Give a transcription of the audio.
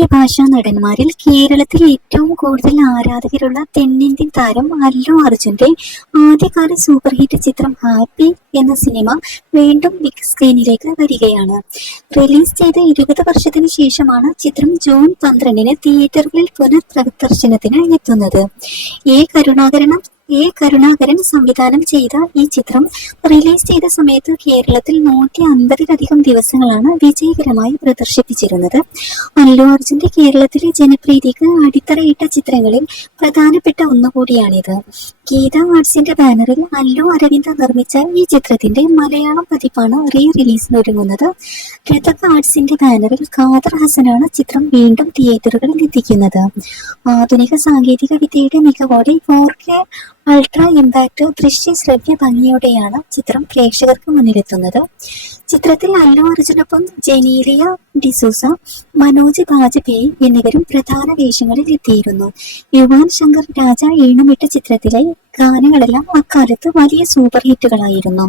അന്യഭാഷാ നടന്മാരിൽ കേരളത്തിൽ ഏറ്റവും കൂടുതൽ ആരാധകരുള്ള തെന്നിന്ത്യൻ താരം അല്ലു അർജുന്റെ ആദ്യകാല സൂപ്പർ ഹിറ്റ് ചിത്രം ഹാപ്പി എന്ന സിനിമ വീണ്ടും ബിഗ് സ്ക്രീനിലേക്ക് വരികയാണ്. റിലീസ് ചെയ്ത 20 വർഷത്തിന് ശേഷമാണ് ചിത്രം ജൂൺ 12-ന് തിയേറ്ററുകളിൽ പുനഃപ്രദർശനത്തിന് എത്തുന്നത്. കരുണാകരൻ സംവിധാനം ചെയ്ത ഈ ചിത്രം റിലീസ് ചെയ്ത സമയത്ത് കേരളത്തിൽ 150-ലധികം ദിവസങ്ങളാണ് വിജയകരമായി പ്രദർശിപ്പിച്ചിരുന്നത്. അല്ലു അർജുന്റെ കേരളത്തിലെ ജനപ്രീതിക്ക് അടിത്തറയിട്ട ചിത്രങ്ങളിൽ പ്രധാനപ്പെട്ട ഒന്നുകൂടിയാണിത്. ഗീത ആർട്സിന്റെ ബാനറിൽ അല്ലു അരവിന്ദ് നിർമ്മിച്ച ഈ ചിത്രത്തിന്റെ മലയാളം പതിപ്പാണ് റിലീസിനൊരുങ്ങുന്നത്. രതക ആർട്സിന്റെ ബാനറിൽ ഖാദർ ഹസനാണ് ചിത്രം വീണ്ടും തിയേറ്ററുകളിൽ എത്തിക്കുന്നത്. ആധുനിക സാങ്കേതിക വിദ്യയുടെ മികവോടെ 4K അൾട്രാ ഇമ്പാക്ട് ദൃശ്യ ശ്രവ്യ ഭംഗിയോടെയാണ് ചിത്രം പ്രേക്ഷകർക്ക് മുന്നിലെത്തുന്നത്. ചിത്രത്തിൽ അല്ലു അർജുനൊപ്പം ജനീലിയ ഡിസൂസ, മനോജ് ബാജ്പേയി എന്നിവരും പ്രധാന വേഷങ്ങളിൽ എത്തിയിരുന്നു. യുവാൻ ശങ്കർ രാജ ഈണമിട്ട ചിത്രത്തിലെ ഗാനങ്ങളെല്ലാം അക്കാലത്ത് വലിയ സൂപ്പർ ഹിറ്റുകളായിരുന്നു.